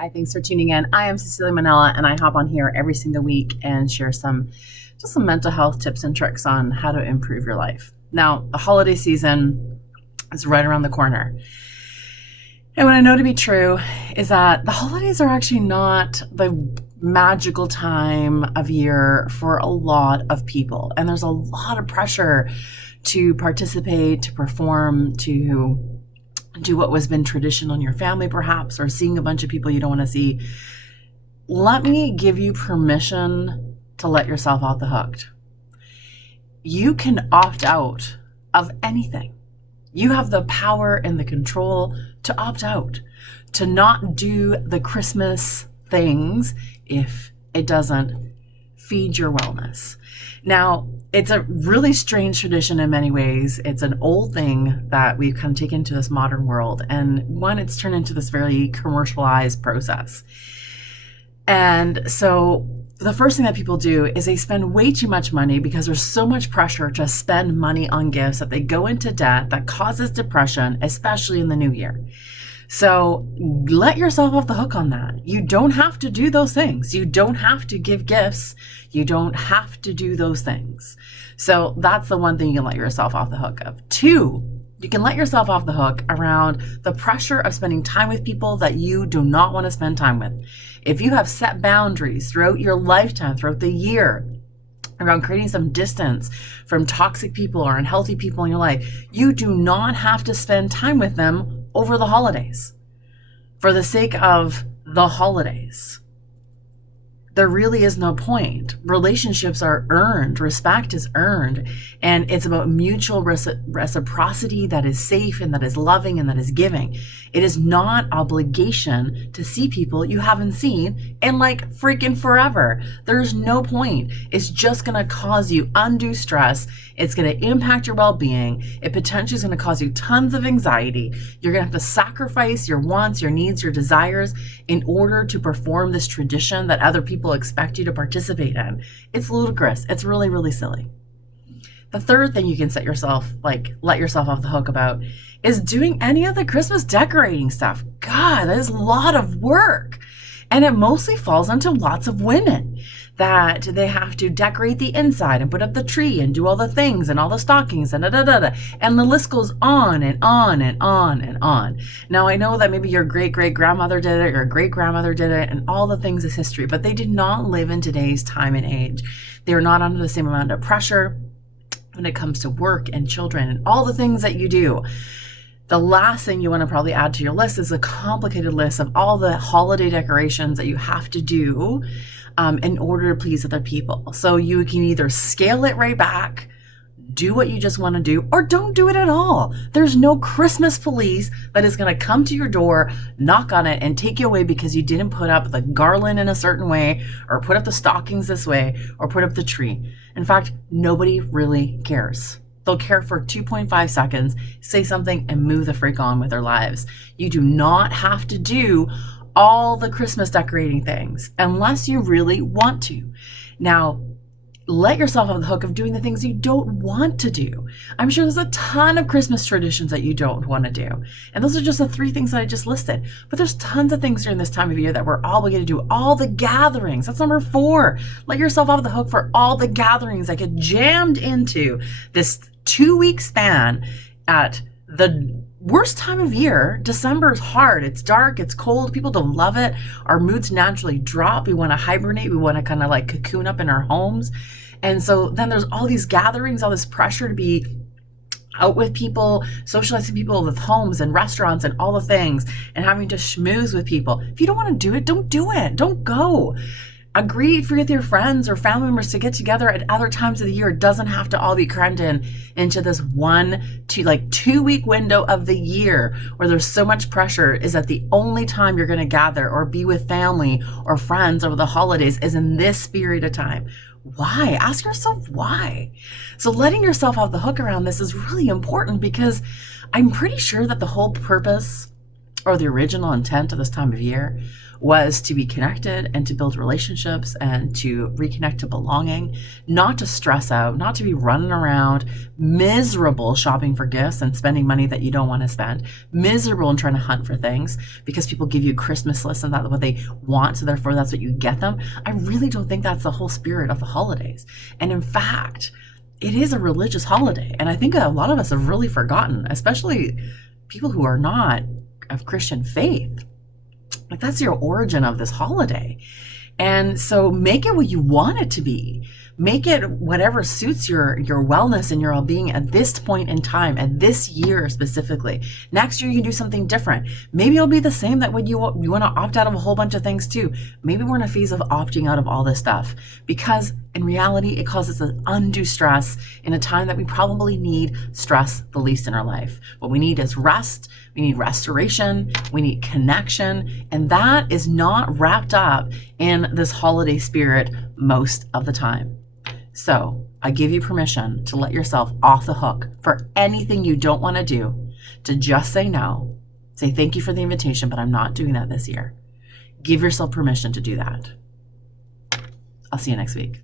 Hi, thanks for tuning in. I am Cecilia Manella, and I hop on here every single week and share some mental health tips and tricks on how to improve your life. Now, the holiday season is right around the corner. And what I know to be true is that the holidays are actually not the magical time of year for a lot of people. And there's a lot of pressure to participate, to perform, to do what was been traditional in your family perhaps, or seeing a bunch of people you don't want to see. Let me give you permission to let yourself off the hook. You can opt out of anything. You have the power and the control to opt out, to not do the Christmas things if it doesn't feed your wellness. Now, it's a really strange tradition in many ways. It's an old thing that we've kind of taken to this modern world. And one, it's turned into this very commercialized process. And so the first thing that people do is they spend way too much money because there's so much pressure to spend money on gifts that they go into debt that causes depression, especially in the new year. So let yourself off the hook on that. You don't have to do those things. You don't have to give gifts. You don't have to do those things. So that's the one thing you can let yourself off the hook of. Two, you can let yourself off the hook around the pressure of spending time with people that you do not want to spend time with. If you have set boundaries throughout your lifetime, throughout the year, around creating some distance from toxic people or unhealthy people in your life, you do not have to spend time with them over the holidays for the sake of the holidays. There really is no point. Relationships are earned. Respect is earned. And it's about mutual reciprocity that is safe and that is loving and that is giving. It is not obligation to see people you haven't seen in like freaking forever. There's no point. It's just going to cause you undue stress. It's going to impact your well-being. It potentially is going to cause you tons of anxiety. You're going to have to sacrifice your wants, your needs, your desires in order to perform this tradition that other people expect you to participate in. It's ludicrous. It's really, really silly. The third thing you can let yourself off the hook about is doing any of the Christmas decorating stuff. God, that is a lot of work. And it mostly falls onto lots of women that they have to decorate the inside and put up the tree and do all the things and all the stockings and da-da-da-da. And the list goes on and on and on and on. Now, I know that maybe your great-great-grandmother did it, your great-grandmother did it, and all the things is history, but they did not live in today's time and age. They are not under the same amount of pressure when it comes to work and children and all the things that you do. The last thing you want to probably add to your list is a complicated list of all the holiday decorations that you have to do in order to please other people. So you can either scale it right back, do what you just want to do, or don't do it at all. There's no Christmas police that is going to come to your door, knock on it, and take you away because you didn't put up the garland in a certain way, or put up the stockings this way, or put up the tree. In fact, nobody really cares. They'll care for 2.5 seconds, say something, and move the freak on with their lives. You do not have to do all the Christmas decorating things unless you really want to. Now, let yourself off the hook of doing the things you don't want to do. I'm sure there's a ton of Christmas traditions that you don't want to do. And those are just the 3 things that I just listed. But there's tons of things during this time of year that we're obligated to do. All the gatherings. That's number 4. Let yourself off the hook for all the gatherings that get jammed into this 2-week span at the worst time of year. December is hard. It's dark. It's cold. People don't love it. Our moods naturally drop. We want to hibernate. We want to kind of like cocoon up in our homes. And so then there's all these gatherings, all this pressure to be out with people, socializing people with homes and restaurants and all the things, and having to schmooze with people. If you don't want to do it, don't do it. Don't go. Agree with your friends or family members to get together at other times of the year. It doesn't have to all be crammed into this 2-week window of the year where there's so much pressure. Is that the only time you're going to gather or be with family or friends over the holidays is in this period of time? Why? Ask yourself why. So letting yourself off the hook around this is really important because I'm pretty sure that the whole purpose or the original intent of this time of year was to be connected and to build relationships and to reconnect to belonging, not to stress out, not to be running around miserable shopping for gifts and spending money that you don't want to spend, miserable and trying to hunt for things because people give you Christmas lists and that's what they want, so therefore that's what you get them. I really don't think that's the whole spirit of the holidays. And in fact, it is a religious holiday. And I think a lot of us have really forgotten, especially people who are not of Christian faith. Like, that's your origin of this holiday. And so make it what you want it to be. Make it whatever suits your wellness and your well-being at this point in time, at this year specifically. Next year, you can do something different. Maybe it'll be the same that when you want to opt out of a whole bunch of things too. Maybe we're in a phase of opting out of all this stuff because in reality, it causes an undue stress in a time that we probably need stress the least in our life. What we need is rest. We need restoration. We need connection. And that is not wrapped up in this holiday spirit most of the time. So I give you permission to let yourself off the hook for anything you don't want to do, to just say no. Say thank you for the invitation, but I'm not doing that this year. Give yourself permission to do that. I'll see you next week.